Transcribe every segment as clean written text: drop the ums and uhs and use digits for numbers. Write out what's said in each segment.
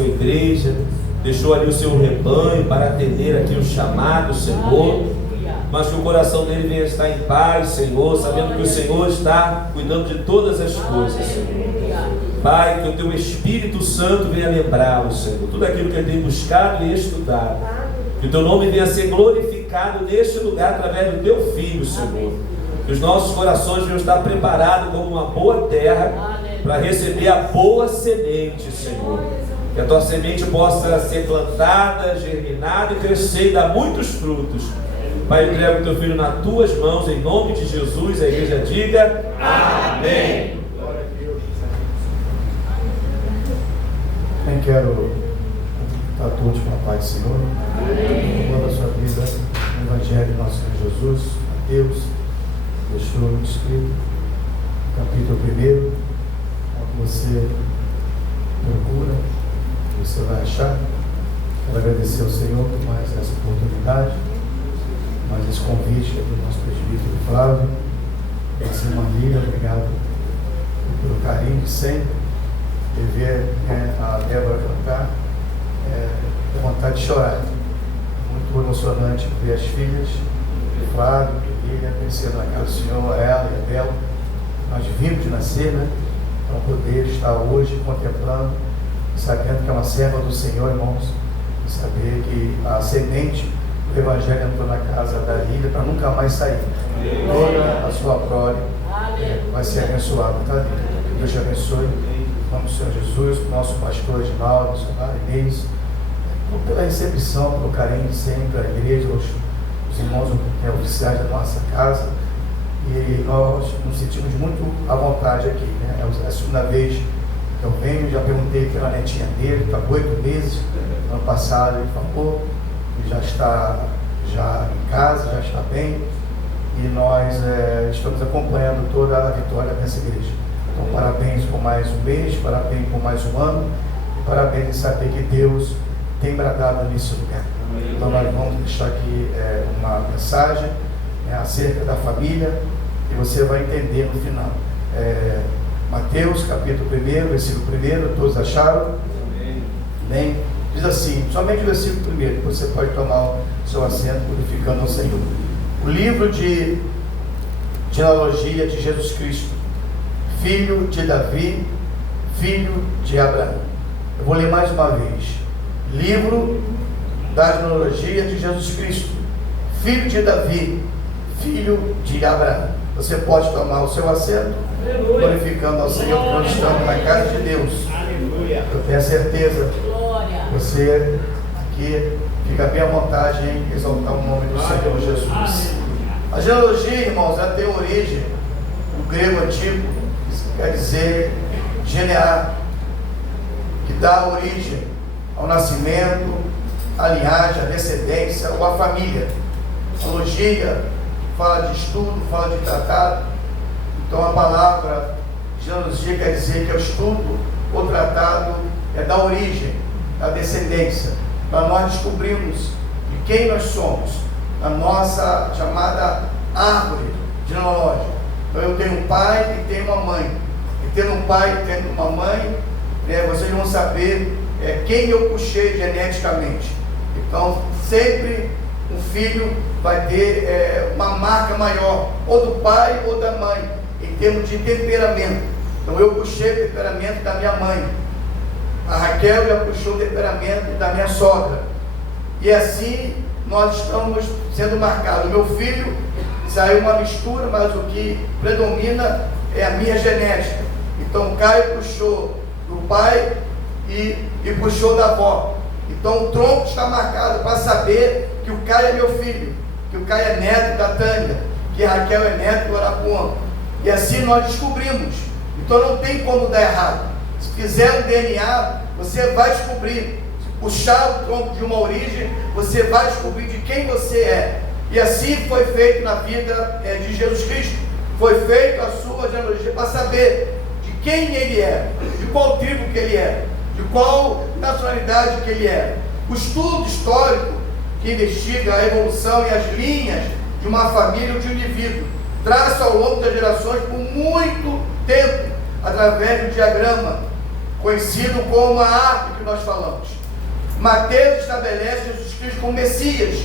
sua igreja, deixou ali o seu rebanho para atender aqui o chamado, Senhor. Mas que o coração dele venha estar em paz, Senhor, sabendo que o Senhor está cuidando de todas as coisas, Senhor. Pai, que o Teu Espírito Santo venha lembrá-lo, Senhor, tudo aquilo que ele tem buscado e estudado. Que o Teu nome venha a ser glorificado neste lugar através do Teu Filho, Senhor. Que os nossos corações venham estar preparados como uma boa terra para receber a boa semente, Senhor. Que a Tua semente possa ser plantada, germinada e crescer e dar muitos frutos. Pai, eu entrego o Teu Filho nas Tuas mãos, em nome de Jesus. A igreja diga amém. Também quero cumprimentar a todos com a paz do Senhor. Louvando a sua vida no Evangelho do nosso Senhor Jesus. Mateus, deixou escrito, capítulo 1, onde você procura, você vai achar. Quero agradecer ao Senhor por mais essa oportunidade, mais esse convite do nosso presbítero Flávio. Você, Marília, obrigado pelo carinho de sempre. E ver a Débora cantar, dá vontade de chorar. Muito emocionante ver as filhas, o Flávio, a Marília, conhecendo a casa do Senhor, ela e a Bela. Nós vimos de nascer, né? Para poder estar hoje contemplando, sabendo que é uma serva do Senhor, irmãos, e saber que a semente do Evangelho entrou na casa da Lília para nunca mais sair. Toda a sua prole vai ser abençoada, tá, Lília? Deus te abençoe. Em nome do Senhor Jesus, nosso pastor Edinaldo, missionário Inês, pela recepção, pelo carinho de sempre, a igreja, os irmãos oficiais da nossa casa. E nós nos sentimos muito à vontade aqui, né? É a segunda vez que eu venho, já perguntei pela netinha dele, está 8 meses, ano passado ele falou, ele já está em casa, já está bem, e nós estamos acompanhando toda a vitória dessa igreja. Então, parabéns por mais um mês, parabéns por mais um ano, e parabéns em saber que Deus tem bradado nesse lugar. Então, nós vamos deixar aqui uma mensagem acerca da família, e você vai entender no final. Mateus, capítulo 1, versículo 1, todos acharam? Amém? Diz assim, somente o versículo 1, você pode tomar o seu assento, glorificando ao Senhor. O livro de genealogia de Jesus Cristo, filho de Davi, filho de Abraão. Eu vou ler mais uma vez. Livro da genealogia de Jesus Cristo, filho de Davi, filho de Abraão. Você pode tomar o seu assento, glorificando ao Senhor, porque nós estamos na casa de Deus. Eu tenho a certeza que você aqui fica bem à vontade em exaltar o nome do Senhor Jesus. A genealogia, irmãos, ela tem origem do grego antigo, que quer dizer genear, que dá origem ao nascimento, à linhagem, à descendência ou à família. Genealogia fala de estudo, fala de tratado. Então a palavra genealogia quer dizer que é o estudo ou tratado é da origem, da descendência, para nós descobrirmos de quem nós somos, a nossa chamada árvore genealógica. Então eu tenho um pai e tenho uma mãe, e tendo um pai e tendo uma mãe, vocês vão saber quem eu puxei geneticamente. Então sempre um filho vai ter uma marca maior, ou do pai ou da mãe, em termos de temperamento. Então eu puxei o temperamento da minha mãe, a Raquel já puxou o temperamento da minha sogra, e assim nós estamos sendo marcados. O meu filho saiu uma mistura, mas o que predomina é a minha genética. Então Caio puxou do pai e puxou da avó. Então o tronco está marcado para saber que o Caio é meu filho, que o Caio é neto da Tânia, que a Raquel é neto do Arapuã. E assim nós descobrimos. Então não tem como dar errado. Se fizer um DNA, você vai descobrir. Se puxar o tronco de uma origem, você vai descobrir de quem você é. E assim foi feito na vida de Jesus Cristo. Foi feito a sua genealogia para saber de quem ele é, de qual tribo que ele é, de qual nacionalidade que ele é. O estudo histórico que investiga a evolução e as linhas de uma família ou de um indivíduo traça ao longo das gerações por muito tempo, através do diagrama conhecido como a árvore que nós falamos. Mateus estabelece Jesus Cristo como Messias,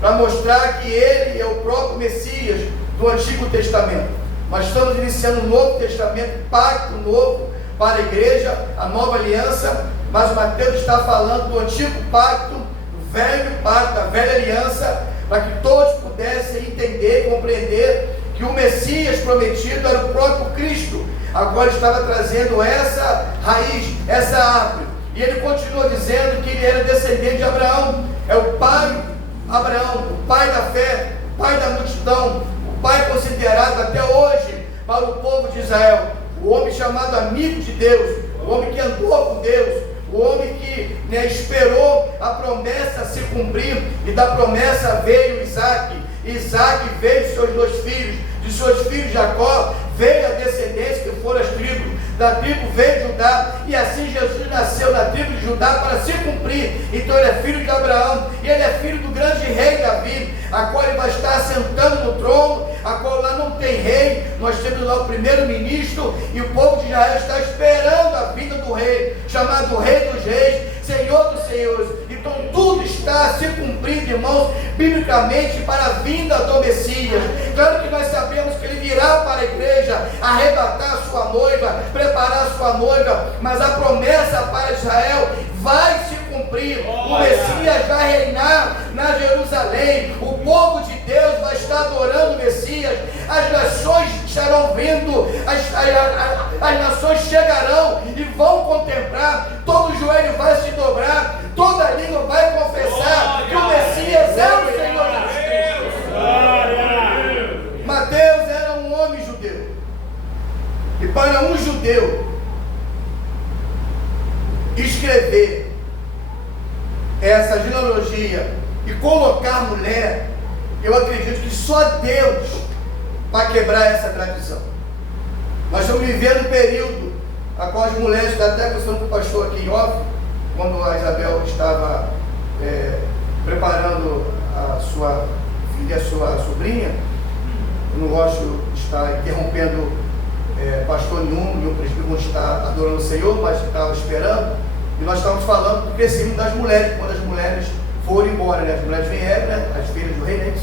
para mostrar que ele é o próprio Messias do Antigo Testamento. Nós estamos iniciando o Novo Testamento, pacto novo para a igreja, a nova aliança, mas Mateus está falando do Antigo Pacto, do Velho Pacto, da Velha Aliança, para que todos pudessem entender e compreender que o Messias prometido era o próprio Cristo. Agora estava trazendo essa raiz, essa árvore, e ele continua dizendo que ele era descendente de Abraão, é o pai Abraão, o pai da fé, o pai da multidão, o pai considerado até hoje para o povo de Israel, o homem chamado amigo de Deus, o homem que andou com Deus, o homem que esperou a promessa se cumprir, e da promessa veio Isaac. Isaac veio de seus 2 filhos, de seus filhos Jacó veio a descendência que foram as tribos, da tribo veio Judá, e assim Jesus nasceu na tribo de Judá para se cumprir. Então ele é filho de Abraão, e ele é filho do grande rei Davi, a qual ele vai estar assentando no trono, a qual lá não tem rei. Nós temos lá o primeiro-ministro, e o povo de Israel está esperando a vinda do rei, chamado Rei dos Reis, Senhor dos Senhores. Então tudo está se cumprindo, irmãos, biblicamente, para a vinda do Messias. Claro que nós sabemos que ele virá para a igreja, arrebatar a sua noiva, preparar a sua noiva, mas a promessa para Israel vai se cumprir. O Messias vai reinar na Jerusalém, o povo de Deus vai estar adorando o Messias, as nações estarão vindo, as nações chegarão e vão contemplar, todo joelho vai se dobrar, toda língua vai confessar que o Messias é o Senhor Jesus Cristo. Mateus era um homem judeu, e para um judeu escrever essa genealogia e colocar mulher, eu acredito que só Deus vai quebrar essa tradição. Nós estamos vivendo um período a qual as mulheres, está até conversando com o pastor aqui em off, quando a Isabel estava preparando a sua filha, a sua sobrinha. Eu não gosto de estar interrompendo pastor nenhum, e o presbítero não está adorando o Senhor, mas estava esperando. E nós estávamos falando do crescimento das mulheres, quando as mulheres foram embora, né? As mulheres vieram, né? As filhas do rei, né?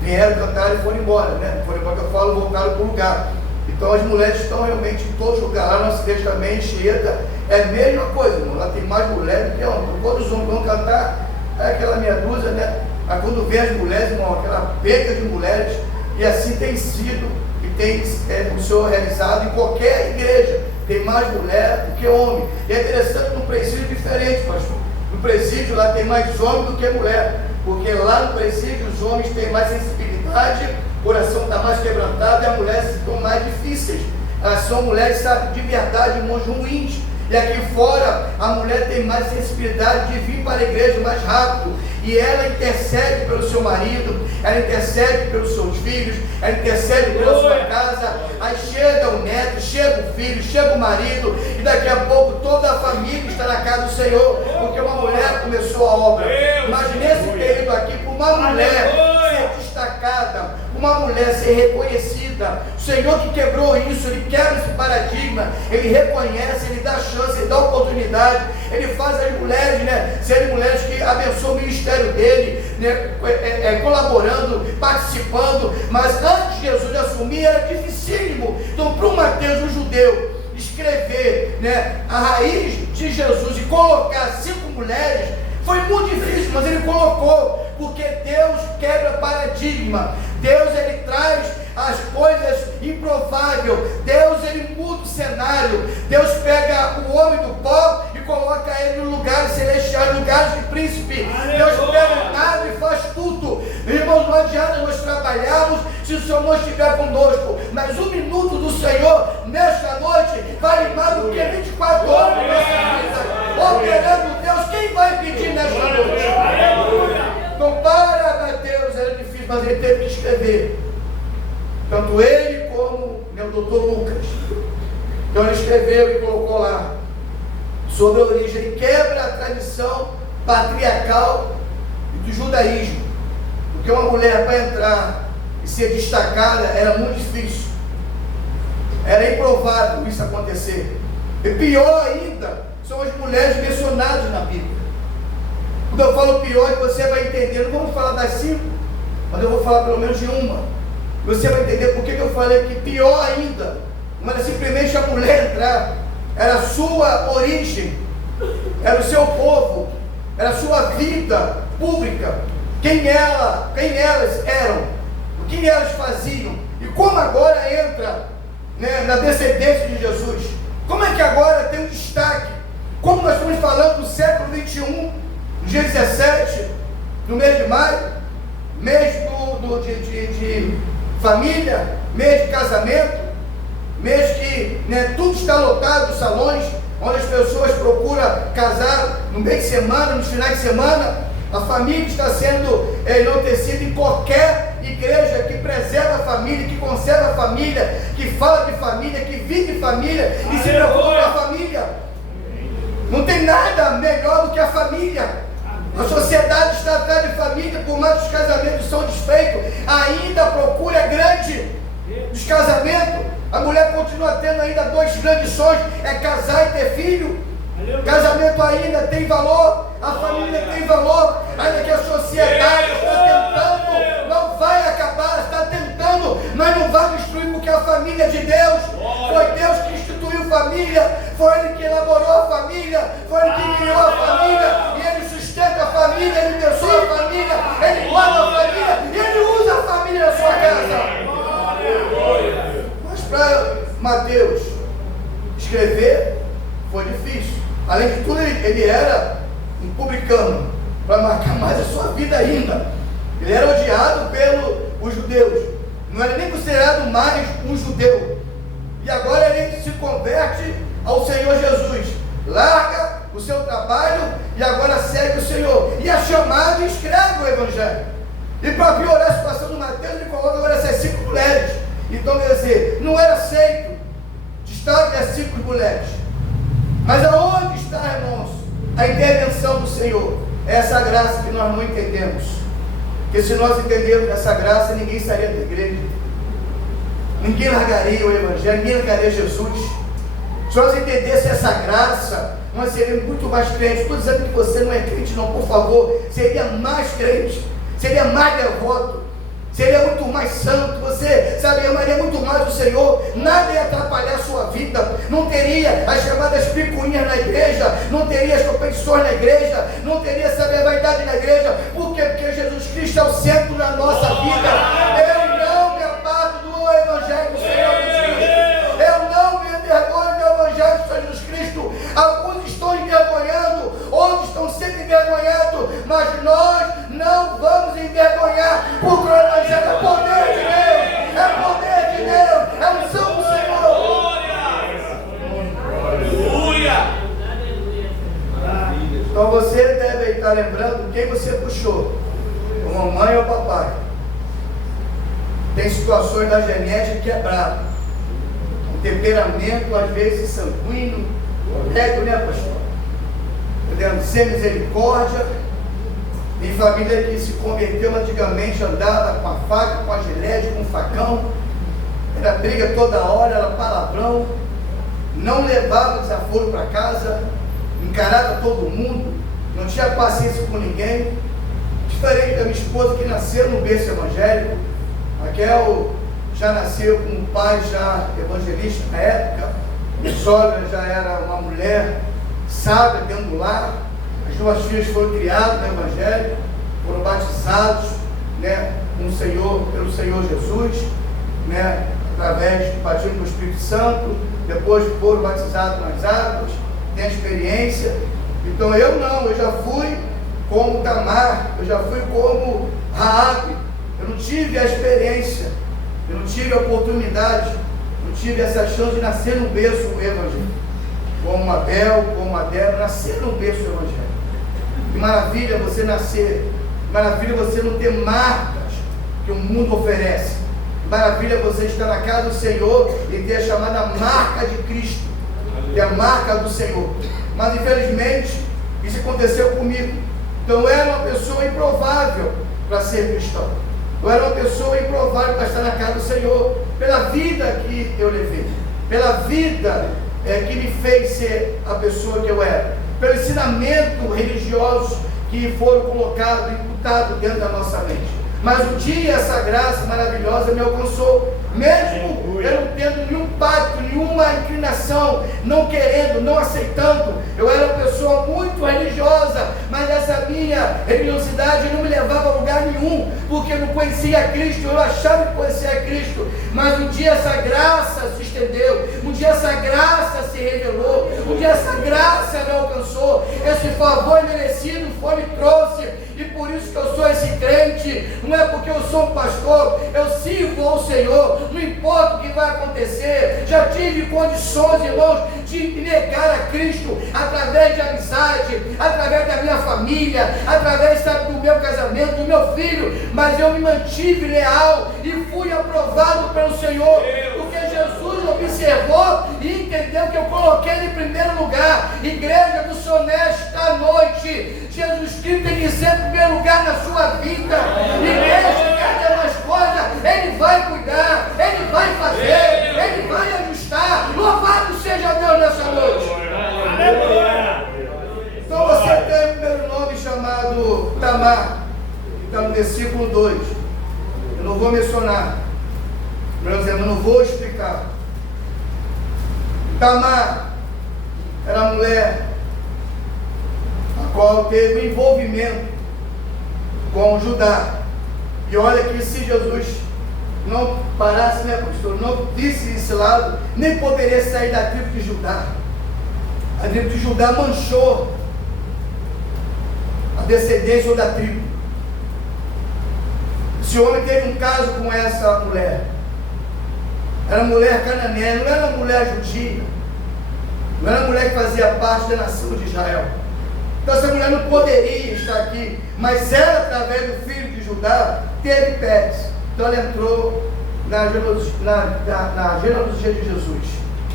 Vieram cantar e foram embora, né? Foram embora, que eu falo, voltaram para o lugar. Então as mulheres estão realmente em todos os lugares. Lá nossa igreja também, Anchieta, é a mesma coisa, irmão. Lá tem mais mulheres do que homens. Quando os homens vão cantar, é aquela meia dúzia, né? Mas quando vem as mulheres, irmão, aquela perca de mulheres, e assim tem sido, e tem o Senhor realizado em qualquer igreja. Tem mais mulher do que homem. E é interessante, num presídio diferente, pastor. No presídio lá tem mais homem do que mulher, porque lá no presídio os homens têm mais sensibilidade, o coração está mais quebrantado, e as mulheres estão mais difíceis. Elas são mulheres, sabe, de verdade, irmãos, ruins. E aqui fora a mulher tem mais sensibilidade de vir para a igreja mais rápido, e ela intercede pelo seu marido, ela intercede pelos seus filhos, ela intercede pela sua casa. Aí chega o neto, chega o filho, chega o marido, e daqui a pouco toda a família está na casa do Senhor, porque uma mulher começou a obra. Mas nesse período aqui, por uma mulher ser destacada, uma mulher ser reconhecida, o Senhor que quebrou isso, Ele quebra esse paradigma, Ele reconhece, Ele dá chance, Ele dá oportunidade, Ele faz as mulheres, né, serem mulheres que abençoam o ministério dele, né, colaborando, participando. Mas antes de Jesus assumir era dificílimo. Então, para o Mateus, um judeu, escrever, né, a raiz de Jesus e colocar 5 mulheres foi muito difícil, mas ele colocou, porque Deus quebra paradigma. Deus, ele traz as coisas improváveis. Deus, ele muda o cenário. Deus pega o homem do pó e coloca ele no lugar celestial, no lugar de príncipe. Deus pega nada e faz tudo. Irmãos, não adianta nós trabalharmos se o Senhor não estiver conosco. Mas 1 minuto do Senhor nesta noite vale mais do que 24 horas nessa vida. Operando Deus, quem vai pedir nesta noite? Então, para Mateus era difícil, mas ele teve que escrever. Tanto ele como o doutor Lucas. Então ele escreveu e colocou lá sobre a origem. Ele quebra a tradição patriarcal do judaísmo, porque uma mulher para entrar e ser destacada era muito difícil, era improvável isso acontecer. E pior ainda, são as mulheres mencionadas na Bíblia. Quando eu falo pior, você vai entender. Não vamos falar das 5, mas eu vou falar pelo menos de uma. Você vai entender por que eu falei que pior ainda. Não era simplesmente a mulher entrar, era a sua origem, era o seu povo, era a sua vida pública, quem elas eram, o que elas faziam, e como agora entra, né, na descendência de Jesus. Como é que agora tem um destaque? Como nós estamos falando do século 21, no dia 17, no mês de maio, mês de família, mês de casamento, mês que, né, tudo está lotado, os salões, onde as pessoas procuram casar no meio de semana, nos finais de semana. A família está sendo enaltecida em qualquer igreja que preserva a família, que conserva a família, que fala de família, que vive família e se preocupa com a família. Não tem nada melhor do que a família. A sociedade está atrás de família, por mais que os casamentos são desfeitos, ainda a procura grande dos casamentos. A mulher continua tendo ainda 2 grandes sonhos, é casar e ter filho. Casamento ainda tem valor, a família tem valor, ainda que a sociedade está tentando, não vai acabar, está tentando, mas não vai destruir, porque a família é de Deus. Foi Deus que instituiu família, foi Ele que elaborou a família, foi Ele que criou a família, e Ele sustenta a família, Ele abençoa a família, Ele guarda a família, e Ele usa a família na sua casa. Mas para Mateus escrever foi difícil. Além de tudo, ele era um publicano, para marcar mais a sua vida ainda. Ele era odiado pelos judeus, não era nem considerado mais um judeu. E agora ele se converte ao Senhor Jesus, larga o seu trabalho e agora segue o Senhor, e é chamado e escreve o Evangelho. E para piorar a situação do Mateus, ele coloca agora essas 5 mulheres. Então, quer dizer, não era aceito destaque das 5 mulheres. Mas aonde está, irmãos, a intervenção do Senhor? É essa graça que nós não entendemos. Porque se nós entendermos essa graça, ninguém estaria na igreja, ninguém largaria o Evangelho, ninguém largaria Jesus. Se nós entendêssemos essa graça, nós seríamos muito mais crentes. Estou dizendo que você não é crente, não, por favor. Seria mais crente, seria mais devoto, seria muito mais santo, você, sabe, amaria muito mais o Senhor, nada ia atrapalhar a sua vida, não teria as chamadas picuinhas na igreja, não teria as competições na igreja, não teria, sabe, a vaidade na igreja. Por quê? Porque Jesus Cristo é o centro da nossa vida. Eu não me aparto do Evangelho do Senhor Jesus Cristo, eu não me envergonho do Evangelho do Senhor Jesus Cristo. Alguns estão envergonhando, outros estão sendo envergonhados, mas nós não vamos envergonhar, porque o Evangelho é poder de Deus, é poder de Deus, é unção do Senhor. Aleluia! Então você deve estar lembrando quem você puxou, a mamãe ou o papai. Tem situações da genética quebrada, um temperamento às vezes sanguíneo, correto, né, pastor? Podemos ser misericórdia. Tem família que se converteu antigamente, andava com a faca, com a gilete, com o facão, era briga toda hora, era palavrão, não levava desaforo para casa, encarava todo mundo, não tinha paciência com ninguém. Diferente da minha esposa, que nasceu no berço evangélico. Raquel já nasceu com um pai já evangelista na época, minha sogra já era uma mulher sábia dentro do lar. As 2 filhas foram criadas no Evangelho, foram batizados, né, com o Senhor, pelo Senhor Jesus, né, através do batismo do Espírito Santo. Depois foram batizados nas águas, tem a experiência. Então eu não, eu já fui como Tamar, eu já fui como Raabe. Eu não tive a experiência, eu não tive a oportunidade, não tive essa chance de nascer no berço do Evangelho, como Abel, como Adébora, nascer no berço do Evangelho. Que maravilha você nascer, que maravilha você não ter marcas que o mundo oferece, que maravilha você estar na casa do Senhor e ter a chamada marca de Cristo, que é a marca do Senhor. Mas infelizmente isso aconteceu comigo. Então eu era uma pessoa improvável para ser cristão, eu era uma pessoa improvável para estar na casa do Senhor, pela vida que eu levei, pela vida que me fez ser a pessoa que eu era, pelo ensinamento religioso que foram colocados, imputados dentro da nossa mente. Mas um dia essa graça maravilhosa me alcançou, mesmo eu não tendo nenhum pacto, nenhuma inclinação, não querendo, não aceitando. Eu era uma pessoa muito religiosa, mas essa minha religiosidade não me levava a lugar nenhum, porque eu não conhecia Cristo, eu achava que conhecia Cristo. Mas um dia essa graça se estendeu, um dia essa graça se revelou, um dia essa graça me alcançou, esse favor merecido me trouxe, e por isso que eu sou esse crente. Não é porque eu sou um pastor, eu sirvo ao Senhor, não importa o que vai acontecer. Já tive condições, irmãos, de negar a Cristo através de amizade, através da minha família, através, sabe, do meu casamento, do meu filho, mas eu me mantive leal e fui aprovado pelo Senhor, porque Jesus observou e entendeu que eu coloquei ele em primeiro lugar. Igreja do Senhor, nesta noite, Jesus Cristo tem que ser em primeiro lugar na sua vida. Igreja, quer ter mais coisas, Ele vai cuidar, Ele vai fazer, Ele vai ajustar. Louvado seja Deus nessa noite. Então você tem o primeiro nome chamado Tamar, que está no versículo 2. Eu não vou mencionar, eu não vou explicar. Tamar era a mulher a qual teve um envolvimento com Judá. E olha que se Jesus não parasse, né, pastor, não visse esse lado, nem poderia sair da tribo de Judá. A tribo de Judá manchou a descendência da tribo. Esse homem teve um caso com essa mulher. Era mulher cananeia, não era mulher judia, não era mulher que fazia parte da nação de Israel. Então essa mulher não poderia estar aqui, mas ela, através do filho de Judá, teve Pérez. Então ela entrou na genealogia de Jesus.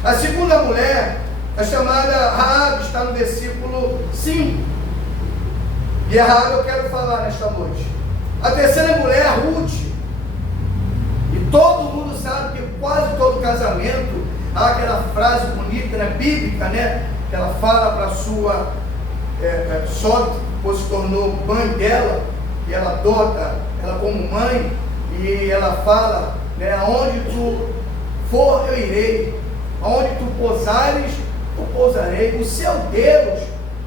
A segunda mulher, a chamada Raabe, está no versículo 5. E a Raabe eu quero falar nesta noite. A terceira mulher, Ruth. E todo mundo sabe que quase todo casamento há aquela frase bonita, né, bíblica, né, que ela fala para a sua sogra, pois se tornou mãe dela, e ela adota ela como mãe, e ela fala, né, aonde tu for eu irei, aonde tu pousares eu pousarei. O seu Deus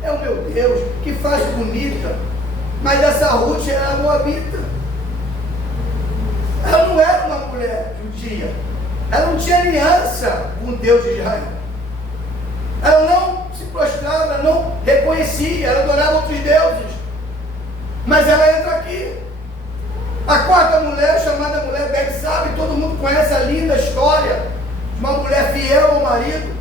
é o meu Deus. Que frase bonita. Mas essa Ruth era moabita. Ela não era uma mulher judia, ela não tinha aliança com o Deus de Israel, ela não se prostrava, ela não reconhecia, ela adorava outros deuses. Mas ela entra aqui. A quarta mulher, chamada mulher Betsabe, todo mundo conhece a linda história de uma mulher fiel ao marido.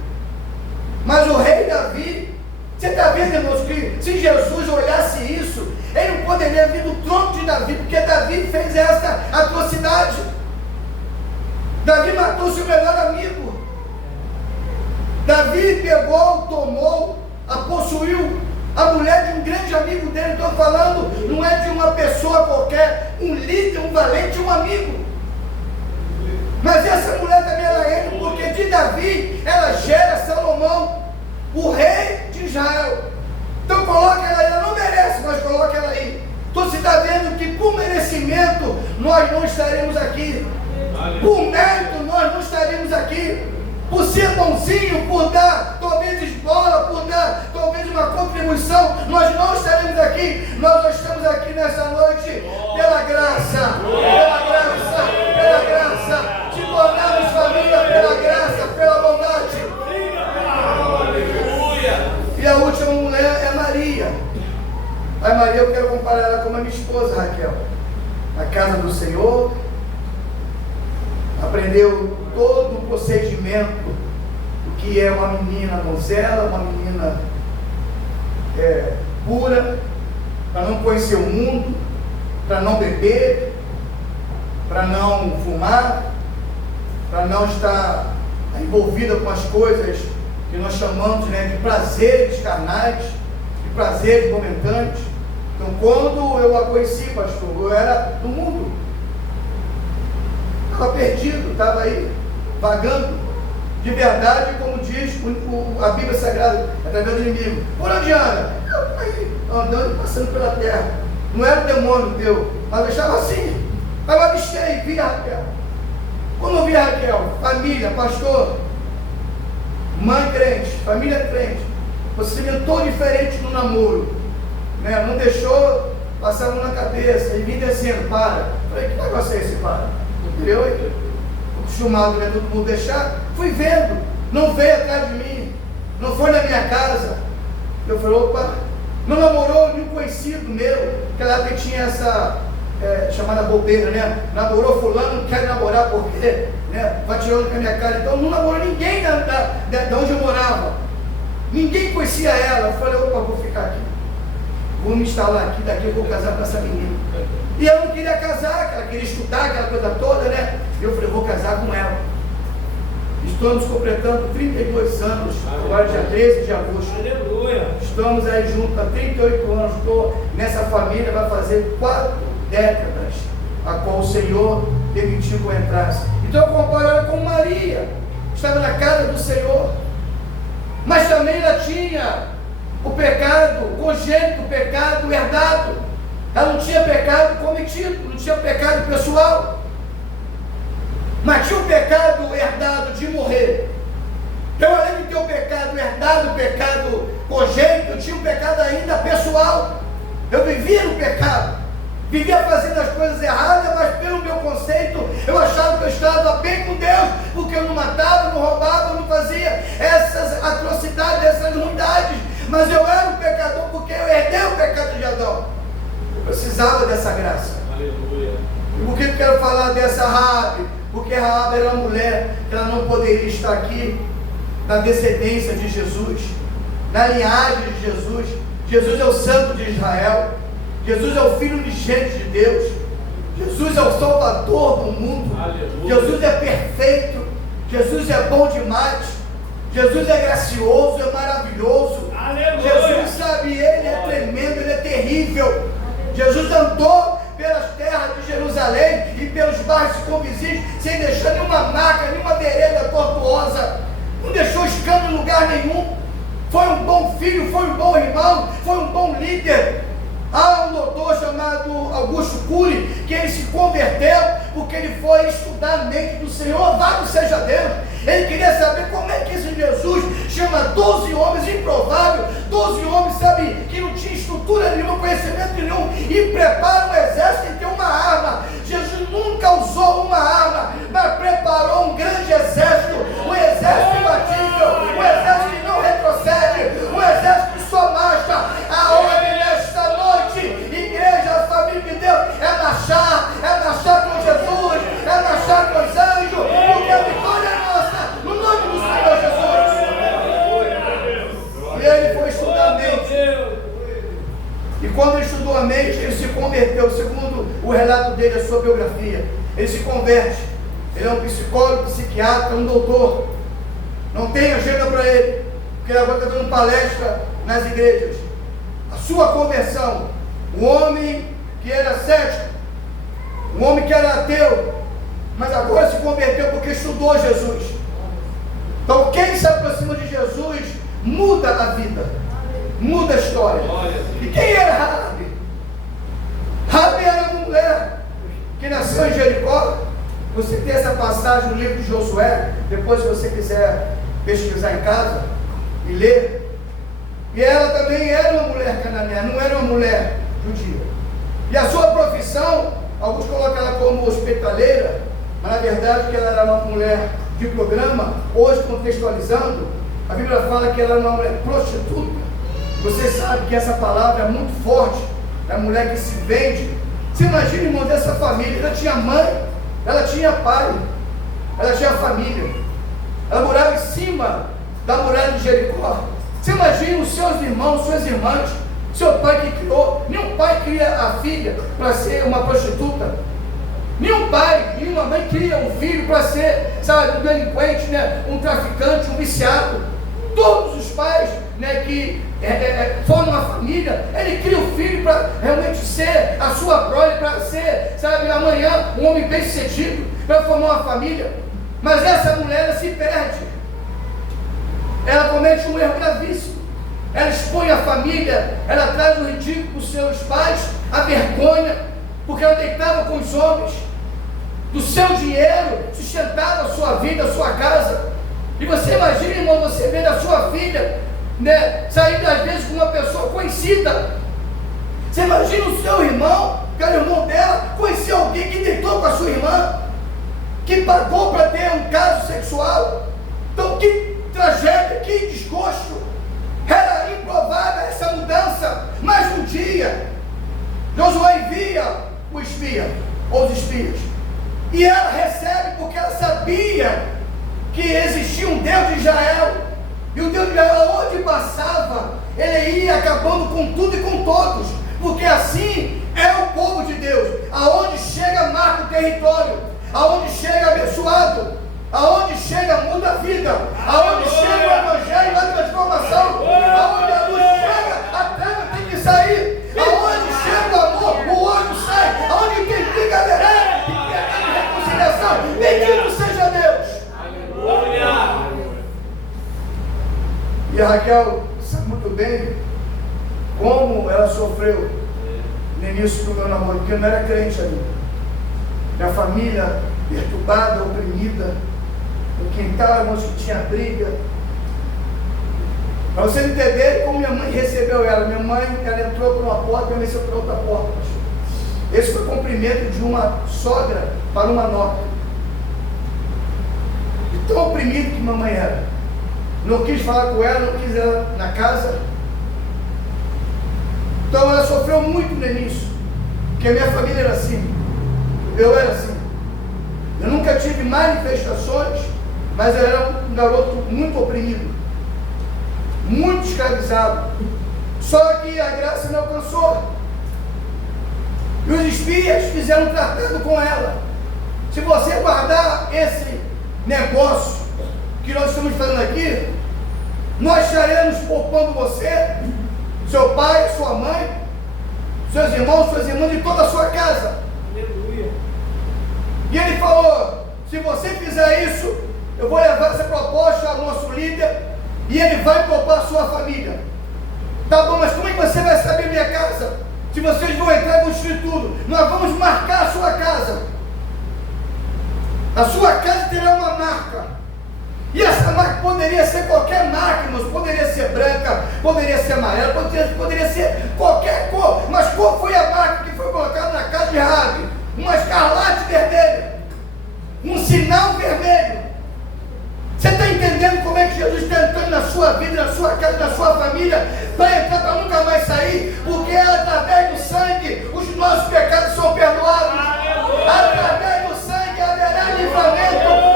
Mas o rei Davi, você está vendo, irmãos, que se Jesus olhasse isso, ele não poderia vir do trono de Davi, porque Davi fez essa atrocidade. Davi matou seu melhor amigo. Davi pegou, tomou, a possuiu a mulher de um grande amigo dele. Estou falando, não é de uma pessoa qualquer, um líder, um valente, um amigo. Mas essa mulher também ela entra, porque de Davi ela gera Salomão, o rei de Israel. Então coloca ela aí, ela não merece, mas coloca ela aí. Então você está vendo que por merecimento nós não estaremos aqui, por mérito nós não estaremos aqui, por ser bonzinho, por dar talvez esmola, por dar talvez uma contribuição, nós não estaremos aqui. Nós estamos aqui nessa noite pela graça, te tornamos família pela graça, pela bondade. E a última mulher é Maria. A Maria eu quero comparar ela com a minha esposa Raquel. Na casa do Senhor, aprendeu todo o procedimento, o que é uma menina donzela, uma menina pura, para não conhecer o mundo, para não beber, para não fumar, para não estar envolvida com as coisas que nós chamamos, né, de prazeres carnais, de prazeres momentâneos. Então, quando eu a conheci, pastor, eu era do mundo, estava perdido, estava aí vagando, de verdade, como diz a Bíblia Sagrada, através do inimigo. Por onde anda? Aí, andando, passando pela terra. Não era o demônio teu, mas eu estava assim. Aí eu avistei, vi a Raquel. Quando eu vi a Raquel, família, pastor, mãe crente, família crente, você se mentou diferente no namoro, né? Não deixou passar a mão na cabeça e vim descendo, para. Falei, que negócio é esse, para? Eu acostumado, né? Todo mundo deixar, fui vendo, não veio atrás de mim, não foi na minha casa. Eu falei, opa, não namorou nenhum conhecido meu, naquela época tinha essa chamada bobeira, né? Namorou fulano, não quer namorar porque, né? Vai tirando com a minha cara. Então não namorou ninguém de onde eu morava. Ninguém conhecia ela. Eu falei, opa, vou ficar aqui. Vou me instalar aqui, daqui eu vou casar com essa menina. E eu não queria casar, ela queria estudar, aquela coisa toda, né? E eu falei, vou casar com ela. Estamos completando 32 anos, agora dia 13 de agosto. Aleluia. Estamos aí juntos há 38 anos. Estou nessa família, vai fazer 4 décadas, a qual o Senhor permitiu que eu entrasse. Então eu comparo ela com Maria, estava na casa do Senhor, mas também ela tinha o pecado congênito, o pecado herdado. Ela não tinha pecado cometido, não tinha pecado pessoal, mas tinha o pecado herdado de morrer. Então, além de ter o pecado herdado, o pecado congênito, eu tinha um pecado ainda pessoal. Eu vivia no pecado, vivia fazendo as coisas erradas, mas pelo meu conceito, eu achava que eu estava bem com Deus, porque eu não matava, não roubava, não fazia essas atrocidades, essas ruindades, mas eu era um pecador porque eu herdei o pecado de Adão. Eu precisava dessa graça. Aleluia. E por que eu quero falar dessa Raabe? Porque Raabe era uma mulher que ela não poderia estar aqui na descendência de Jesus, na linhagem de Jesus. Jesus é o santo de Israel, Jesus é o filho unigênito de Deus, Jesus é o salvador do mundo. Aleluia. Jesus é perfeito, Jesus é bom demais, Jesus é gracioso, é maravilhoso. Aleluia. Jesus, sabe, Ele é tremendo, Ele é terrível. Jesus andou pelas terras de Jerusalém e pelos bairros convizinhos, sem deixar nenhuma marca, nenhuma vereda tortuosa, não deixou escândalo em lugar nenhum. Foi um bom filho, foi um bom irmão, foi um bom líder. Há um doutor chamado Augusto Cury, que ele se converteu porque ele foi estudar a mente do Senhor. Louvado seja Deus. Ele queria saber como é que esse Jesus chama 12 homens, improvável, 12 homens, sabe, que não tinha estrutura nenhuma, conhecimento nenhum, e prepara um exército e tem uma arma. Jesus nunca usou uma arma, mas preparou um grande exército, um exército imbatível, um exército que não retrocede, um exército que só marcha. A ordem nesta noite, igreja, família de Deus, é marchar com Jesus, é marchar com os anjos, porque a vitória é nossa, no nome do Senhor Jesus. E ele foi estudar a mente. E quando ele estudou a mente, ele se converteu. Segundo o relato dele, a sua biografia, ele se converte. Ele é um psicólogo, psiquiatra, um doutor. Não tem agenda para ele, porque ele agora está dando palestra nas igrejas. A sua conversão, um homem que era cético, um homem que era ateu, mas agora se converteu porque estudou Jesus. Então quem se aproxima de Jesus muda a vida, muda a história. E quem era Raabe? Raabe era uma mulher que nasceu em Jericó. Você tem essa passagem no livro de Josué, depois se você quiser pesquisar em casa e ler. E ela também era uma mulher cananeia, não era uma mulher judia. E a sua profissão, alguns colocam ela como hospitaleira, mas na verdade que ela era uma mulher de programa. Hoje, contextualizando, a Bíblia fala que ela era uma mulher prostituta. Você sabe que essa palavra é muito forte, é a mulher que se vende. Você imagina, irmão, dessa família, ela tinha mãe, ela tinha pai, ela tinha família, ela morava em cima da muralha de Jericó. Você imagina os seus irmãos, suas irmãs, seu pai que criou. Nenhum pai cria a filha para ser uma prostituta. Nenhum pai, nenhuma mãe cria um filho para ser, sabe, um delinquente, né, um traficante, um viciado. Todos os pais, né, que formam uma família, ele cria o filho para realmente ser a sua prole, para ser, sabe, amanhã um homem bem sucedido, para formar uma família. Mas essa mulher, ela se perde. ela comete um erro gravíssimo. Ela expõe a família, ela traz o ridículo para os seus pais, a vergonha, porque ela deitava com os homens, do seu dinheiro, sustentava a sua vida, a sua casa. E você imagina, irmão, você vendo a sua filha, né, saindo às vezes com uma pessoa conhecida. Você imagina o seu irmão, que era o irmão dela, conhecer alguém que deitou com a sua irmã, que pagou para ter um caso sexual. Então, que tragédia, que desgosto. Era improvável essa mudança. Mas um dia, Josué envia o espia, ou os espias, e ela recebe, porque ela sabia que existia um Deus de Israel, e o Deus de Israel, onde passava, ele ia acabando com tudo e com todos, porque assim é o povo de Deus. Aonde chega, marca o território, aonde chega, abençoado, aonde chega, muda a vida, aonde chega o evangelho, a transformação, aonde a luz chega, a treva tem que sair, aonde chega o amor, o olho sai, aonde tem briga, reconciliação, bendito seja Deus. E a Raquel sabe muito bem como ela sofreu no início do meu namoro, porque eu não era crente ainda. Minha família perturbada, oprimida, no quintal, irmãos, que tinha briga. Para vocês entenderem como minha mãe recebeu ela. Minha mãe, ela entrou por uma porta e eu desceu por outra porta. Esse foi o cumprimento de uma sogra para uma nora. E tão oprimido que mamãe era. Não quis falar com ela, não quis ela na casa. Então ela sofreu muito no início, porque a minha família era assim, eu era assim. Eu nunca tive manifestações, mas eu era um garoto muito oprimido, muito escravizado. Só que a graça me alcançou. E os espias fizeram um tratado com ela. Se você guardar esse negócio que nós estamos fazendo aqui, nós estaremos poupando você, seu pai, sua mãe, seus irmãos, suas irmãs e toda a sua casa. Aleluia. E ele falou: se você fizer isso, eu vou levar essa proposta ao nosso líder e ele vai poupar a sua família. Tá bom, mas como é que você vai saber minha casa? Se vocês vão entrar e vão destruir tudo, nós vamos marcar a sua casa. A sua casa terá uma marca. E essa marca poderia ser qualquer marca, irmãos. Poderia ser branca, poderia ser amarela, poderia ser qualquer cor. Mas qual foi a marca que foi colocada na casa de Raabe? Uma escarlate vermelha, um sinal vermelho. Você está entendendo como é que Jesus está entrando na sua vida, na sua casa, na sua família, para entrar, para nunca mais sair? Porque através do sangue os nossos pecados são perdoados. Através do sangue haverá livramento.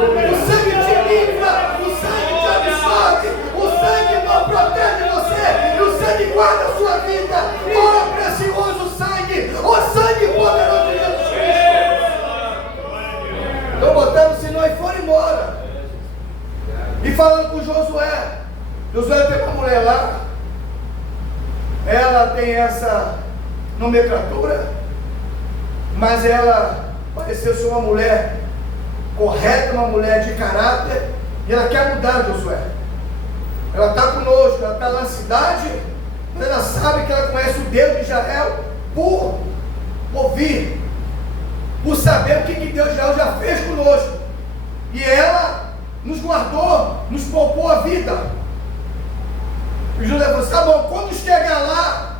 O sangue te livra, o sangue te absorve, o sangue não protege você, e o sangue guarda a sua vida. Oh, precioso sangue, o sangue poderoso de Jesus Cristo. Então botaram o sinal e foram embora. E falando com Josué, Josué tem uma mulher lá, ela tem essa nomenclatura, mas ela pareceu ser uma mulher correta, uma mulher de caráter, e ela quer mudar, Josué. Ela está conosco, ela está na cidade, mas ela sabe que ela conhece o Deus de Israel por ouvir, por saber o que Deus de Israel já fez conosco. E ela nos guardou, nos poupou a vida. E Josué falou: tá bom, quando chegar lá,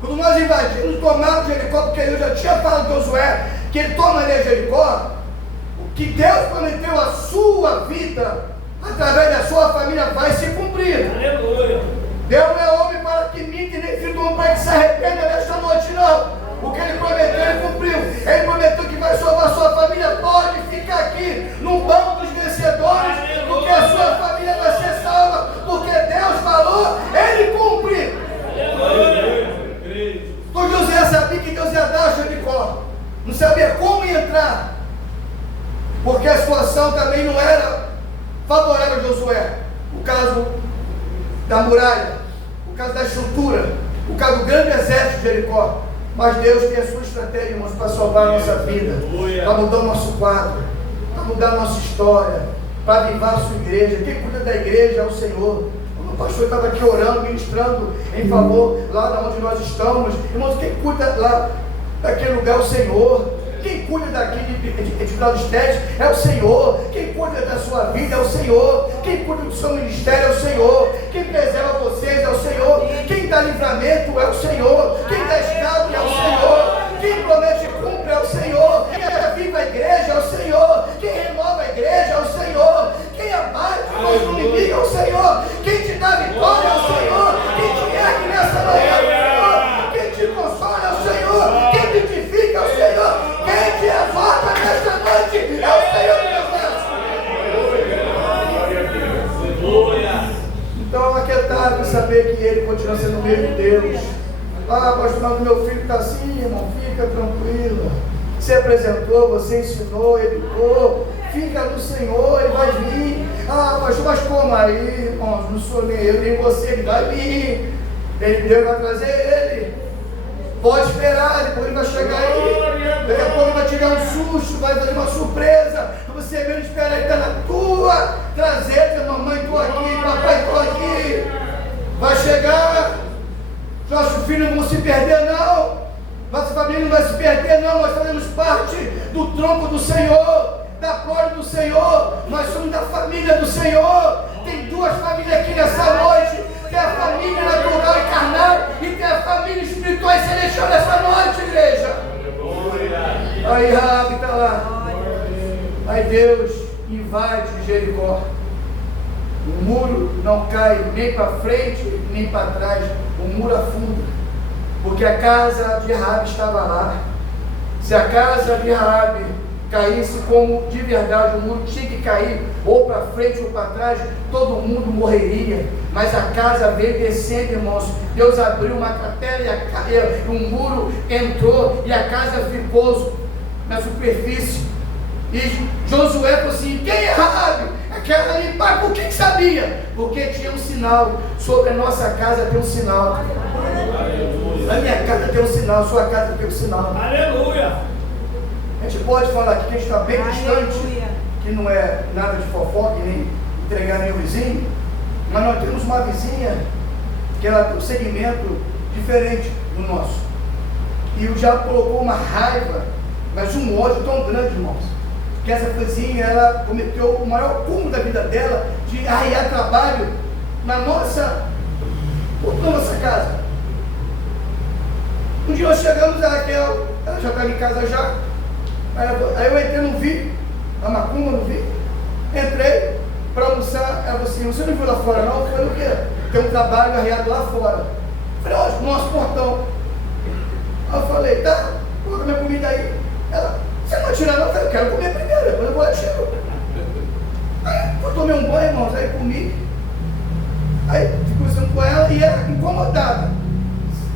quando nós invadimos, tomamos Jericó, porque eu já tinha falado com Josué que ele tomaria Jericó, que Deus prometeu a sua vida, através da sua família, vai se cumprir. Aleluia. Deus não é homem para que minta, nem filho do homem para que se arrependa nesta noite, não. O que ele prometeu, ele cumpriu. Ele prometeu que vai salvar a sua família. Pode ficar aqui no banco dos vencedores, porque a sua família vai ser salva, porque Deus falou, ele cumpre. Então José sabia que Deus ia dar a Jericó, não sabia como entrar, porque a situação também não era favorável a Josué. O caso da muralha, o caso da estrutura, o caso do grande exército de Jericó. Mas Deus tem a sua estratégia, irmãos, para salvar a nossa vida, para mudar o nosso quadro, para mudar a nossa história, para avivar a sua igreja. Quem cuida da igreja é o Senhor. O pastor estava aqui orando, ministrando em favor lá onde nós estamos. Irmãos, quem cuida lá daquele lugar é o Senhor. Quem cuida daqui de atividade estética é o Senhor. Quem cuida da sua vida é o Senhor. Quem cuida do seu ministério é o Senhor. Quem preserva vocês é o Senhor. Quem dá livramento é o Senhor. Quem dá escravo é o Senhor. Quem promete e cumpre é o Senhor. Quem aviva a igreja é o Senhor. Quem renova a igreja é o Senhor. Quem abate o inimigo é o Senhor. Quem te dá vitória é o Senhor. Quem te ergue nessa manhã é o Senhor. Quem te consola é o Senhor. Quem te edifica é o Senhor. Quem te exalta nesta noite é o Senhor de Deus. Então, aquietar e saber que Ele continua sendo o mesmo Deus. Pastor, mas meu filho está assim, irmão, fica tranquilo. Você apresentou, você ensinou, educou. Fica no Senhor, Ele vai vir. Pastor, mas como aí, irmãos? Não sou nem eu, nem você, Ele vai vir. Deus vai trazer Ele. Pode esperar, depois Ele vai chegar aí. Daqui a pouco Ele vai te dar um susto, vai fazer uma surpresa. Você mesmo espera, Ele está na tua traseira. Mamãe, estou aqui, papai, estou aqui. Vai chegar. Nossos filhos não vão se perder, não. Nossa família não vai se perder, não. Nós fazemos parte do tronco do Senhor, da glória do Senhor. Nós somos da família do Senhor. Tem duas famílias aqui nessa noite. Tem a família natural e carnal, e tem a família espiritual e celestial nessa noite, igreja. Aí Rabi está lá. Aí Deus invade Jericó. O muro não cai nem para frente nem para trás. O muro afunda, porque a casa de Rabi estava lá. Se a casa de Rabi caísse como de verdade, o muro tinha que cair ou para frente ou para trás, todo mundo morreria. Mas a casa veio descendo, irmãos. Deus abriu uma capela e um muro entrou e a casa ficou na superfície. E Josué falou assim: quem é Rabi? Aquela ali. Pai, por que sabia? Porque tinha um sinal. Sobre a nossa casa tem um sinal. Aleluia. A minha casa tem um sinal, a sua casa tem um sinal. Aleluia. A gente pode falar aqui que a gente está bem distante, que não é nada de fofoca, nem entregar nem o vizinho, mas nós temos uma vizinha que ela tem um segmento diferente do nosso. E o diabo colocou uma raiva, mas um ódio tão grande, irmãos, que essa vizinha, ela cometeu o maior cúmulo da vida dela de arrear trabalho na nossa casa. Um dia nós chegamos, a Raquel, ela já estava em casa já. Aí eu entrei, não vi a macumba, não vi. Entrei para almoçar. Ela falou assim: você não viu lá fora não? Eu falei: o quê? Tem um trabalho arreado lá fora. Eu falei: ó, no nosso portão. Aí eu falei: tá, coloca minha comida aí. Ela: você não vai tirar não? Eu falei: eu quero comer primeiro, depois eu vou lá e tiro. Aí eu tomei um banho, irmãos, aí comi. Aí fiquei conversando com ela e ela incomodada.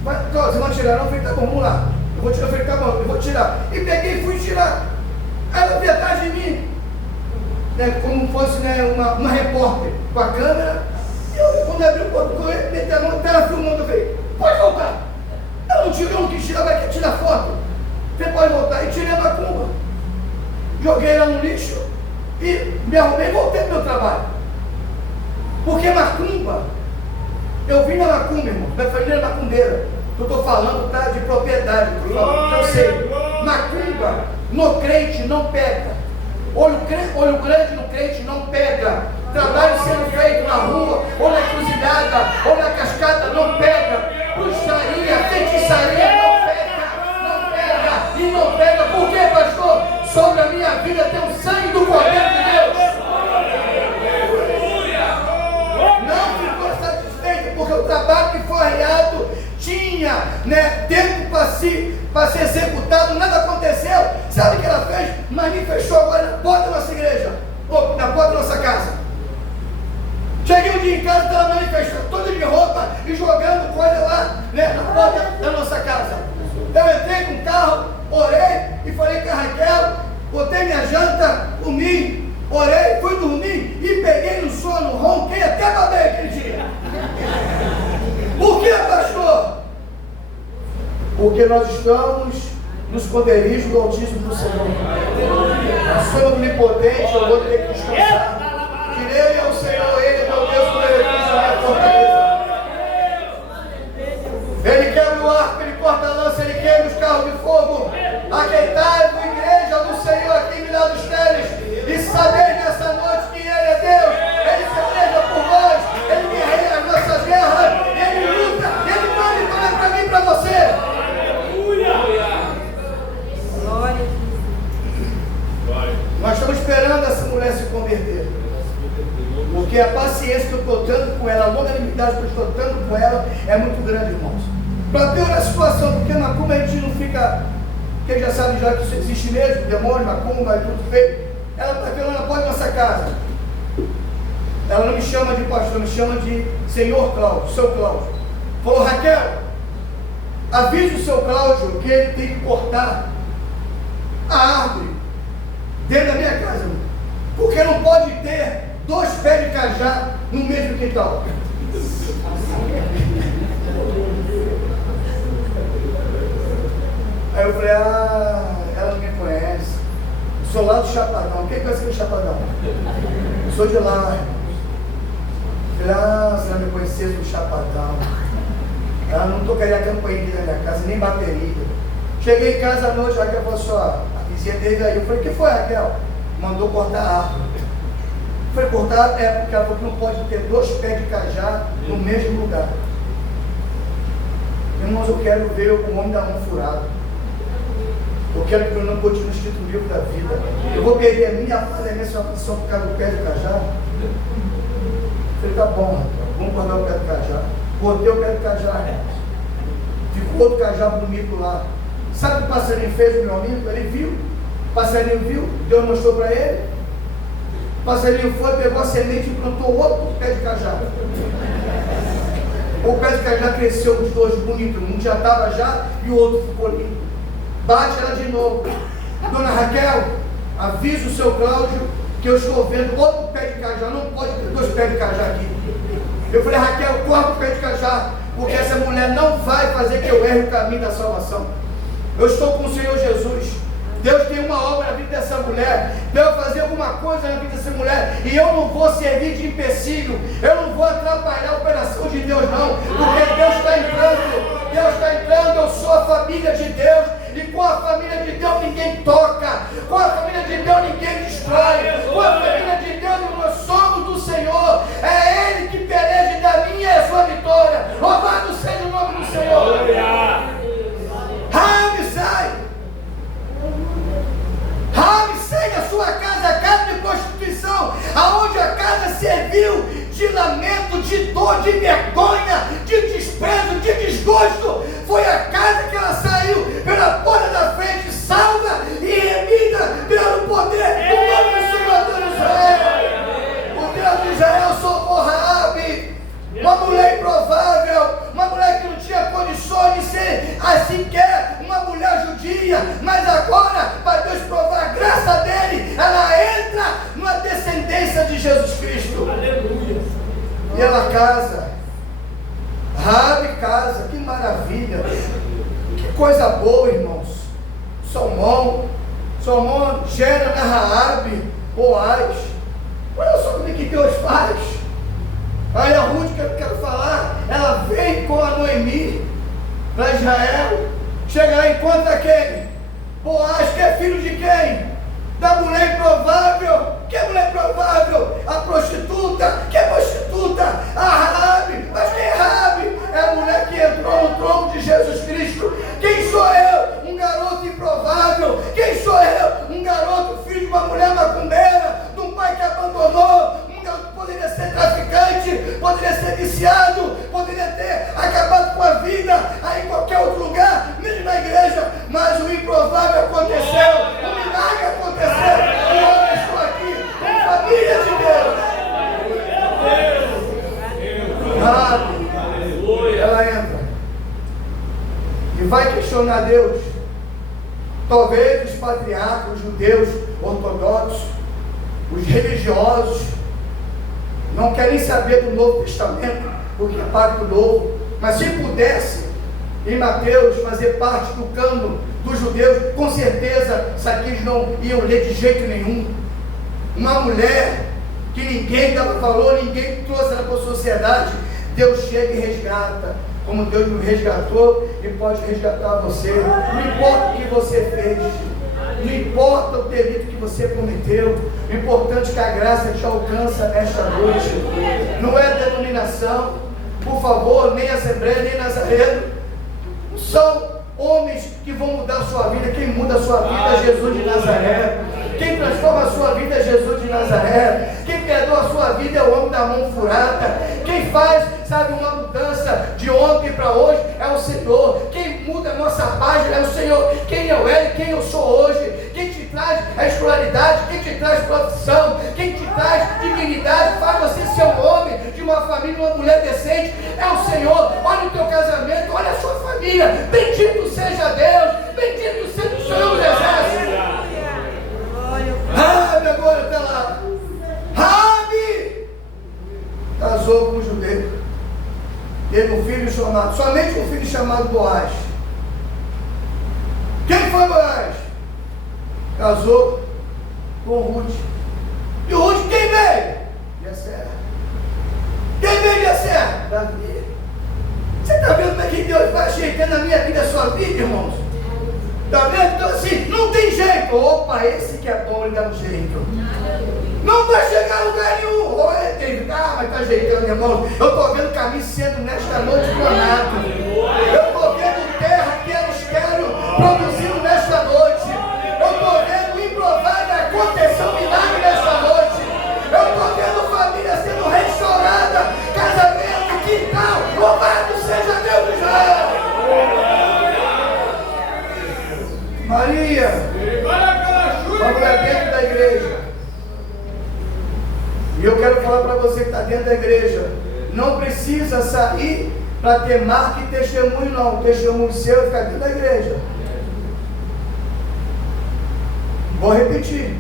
Você não vai tirar não? Eu falei: tá bom, vamos lá. Eu vou tirar, eu falei: tá bom, eu vou tirar. E peguei e fui tirar. Aí ela veio atrás de mim, né, como fosse, né, uma repórter com a câmera. E eu, quando abri o portão, eu meti a mão, ela filmando, eu falei: pode voltar. Ela não tirou, não quis tirar, vai querer tirar foto. Eu falei: pode voltar. E tirei a macumba. Joguei ela no lixo e me arrumei e voltei pro meu trabalho. Porque macumba, eu vim na macumba, irmão, da família macumbeira. Eu estou falando, tá, de propriedade, eu sei. Macumba no crente não pega. Olho grande no crente não pega. Trabalho sendo feito na rua, ou na encruzilhada, ou na cascata não pega. Bruxaria, feitiçaria não pega. E não pega, por quê, pastor? Sobre a minha vida tem o sangue do Cordeiro de Deus. Não ficou satisfeito, porque o trabalho que foi arreado tinha, né, tempo para ser executado, nada aconteceu. Sabe o que ela fez? Manifestou agora na porta da nossa igreja, ou na porta da nossa casa. Cheguei um dia em casa, ela manifestou toda de roupa e jogando coisa lá, né, na porta da nossa casa. Eu entrei com o carro, orei e falei com a Raquel, botei minha janta, comi, orei, fui dormir e peguei no sono, ronquei até babei aquele dia. Por que, pastor? Porque nós estamos nos esconderijos do Altíssimo do Senhor. A sombra do Onipotente, eu vou ter que descansar. cuidado que eu estou dando com ela é muito grande, irmãos. Para piorar a situação, porque macumba a gente não fica, quem já sabe já que isso existe mesmo, demônio, macumba e tudo feio. Ela está querendo a porta da nossa casa. Ela não me chama de pastor, me chama de Senhor Cláudio, seu Cláudio. Falou: Raquel, avise o seu Cláudio que ele tem que cortar a árvore dentro da minha casa, porque não pode ter 2 pés de cajá no mesmo quintal. Aí eu falei: ela não me conhece. Sou lá do Chapadão. Quem conhece aquele Chapadão? Sou de lá, irmãos. Falei: se ela me conhecesse do Chapadão. Ela não tocaria a campainha aqui na minha casa, nem bateria. Cheguei em casa à noite, a Raquel falou assim: a vizinha teve aí. Eu falei: o que foi, Raquel? Mandou cortar a árvore. Eu falei: cortar porque ela falou que não pode ter 2 pés de cajá no mesmo lugar. Irmãos, eu quero ver o homem da mão furada. Eu quero que eu não continue escrito no livro da vida. Eu vou perder a minha paz e a minha salvação por causa do pé de cajá. Eu falei: tá bom, Raquel, vamos cortar o pé de cajá. Cortei o pé de cajá. Ficou outro cajá bonito lá. Sabe o que o passarinho fez, meu amigo? Ele viu. O passarinho viu, Deus mostrou para ele. O passarinho foi, pegou a semente e plantou outro pé de cajá. O pé de cajá cresceu, os 2 bonitos. Um já estava já e o outro ficou lindo. Bate ela de novo: Dona Raquel, avisa o seu Cláudio que eu estou vendo outro pé de cajá. Não pode ter 2 pés de cajá aqui. Eu falei: Raquel, corta o pé de cajá, porque essa mulher não vai fazer que eu erre o caminho da salvação. Eu estou com o Senhor Jesus. Deus tem uma obra na vida dessa mulher. Deus vai fazer alguma coisa na vida dessa mulher. E eu não vou servir de empecilho. Eu não vou atrapalhar a operação de Deus, não. Porque Deus está entrando. Deus está entrando. Eu sou a família de Deus. E com a família de Deus ninguém toca. Com a família de Deus ninguém destrói. Com a família de Deus nós somos do Senhor. É Ele que peleja da minha e a sua vitória. Louvado seja o nome do Senhor. Rabi, sai! Rabi, sai da sua casa, a casa de prostituição, aonde a casa serviu de lamento, de dor, de vergonha, de desprezo, de desgosto. Foi a casa que ela saiu pela porta da frente, salva e remida pelo poder do nome do Senhor Deus de Israel. O Deus de Israel socou Rabi, uma mulher improvável, uma mulher que não tinha condições de ser assim quer uma mulher judia, mas agora, para Deus provar a graça dele, ela entra numa descendência de Jesus Cristo. Aleluia. E ela casa. Rabi casa, que maravilha, que coisa boa, irmãos. Salomão gera na Raabe Boaz. Olha só como é que Deus faz. Aí a Ruth, que eu quero falar, ela vem com a Noemi para Israel. Chega lá e encontra quem? Boaz, que é filho de quem? Da mulher improvável. Que é mulher improvável? A prostituta. Que é prostituta? A Raabe. Mas quem é Raabe? É a mulher que entrou no tronco de Jesus Cristo. Quem sou eu? Um garoto improvável. Quem sou eu? Um garoto filho de uma mulher macumbeira, de um pai que abandonou. Um garoto que poderia ser traficante, poderia ser viciado, poderia ter acabado com a vida aí em qualquer outro lugar, mesmo na igreja. Mas o improvável aconteceu. O milagre aconteceu. E eu estou aqui com família de Deus. Rabi, ela entra e vai questionar Deus. Talvez os patriarcas, os judeus ortodoxos, os religiosos, não querem saber do Novo Testamento, porque é pacto novo. Mas se pudesse, em Mateus, fazer parte do cânon dos judeus, com certeza isso aqui eles não iam ler de jeito nenhum. Uma mulher que ninguém dava valor, ninguém trouxe ela para a sociedade, Deus chega e resgata, como Deus me resgatou e pode resgatar você. Não importa o que você fez, não importa o delito que você cometeu, o importante é que a graça te alcança nesta noite. Não é denominação, por favor, nem Assembleia, nem Nazareno. São homens que vão mudar a sua vida. Quem muda a sua vida é Jesus de Nazaré. Quem transforma a sua vida é Jesus de Nazaré. Quem perdoa a sua vida é o homem da mão furada. Quem faz, sabe, uma mudança de ontem para hoje é o Senhor. Quem muda a nossa página é o Senhor. Quem eu era e quem eu sou hoje. Quem te traz a escolaridade, quem te traz profissão, quem te traz dignidade, faz você ser um homem de uma família, uma mulher decente, é o Senhor. Olha o teu casamento, olha a sua família. Bendito seja Deus, bendito seja o Senhor dos Exércitos. Rabi agora está lá. Rabi casou com um judeu. Teve um filho chamado, somente um filho chamado Boaz. Quem foi Boaz? Casou com Ruth. E Ruth quem veio? Jessé. Quem veio Jessé? Davi. Você está vendo como é que Deus vai ajeitando a minha vida, a sua vida, irmãos? Está vendo? Então assim, não tem jeito. Opa, esse que é bom, ele dá um jeito. Não vai chegar a lugar nenhum. Olha, David, mas está ajeitando, irmãos. Eu estou vendo caminho sendo nesta noite planado. Eu estou vendo terra que eles querem produzindo nesta noite. Eu estou vendo o improvável acontecer um milagre nesta noite. Eu estou vendo família sendo restaurada, casamento, quintal. Louvado seja Deus dos céus. Maria, vamos lá dentro da igreja. E eu quero falar para você que está dentro da igreja. Não precisa sair para ter marca e testemunho, não. O testemunho seu fica dentro da igreja. Vou repetir.